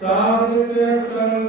ਸਾਧੂ ਸੰਗ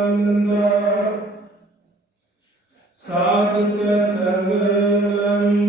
ਆਨੰਦ ਸਾਧਨ ਸੰਗ ਨੰਦ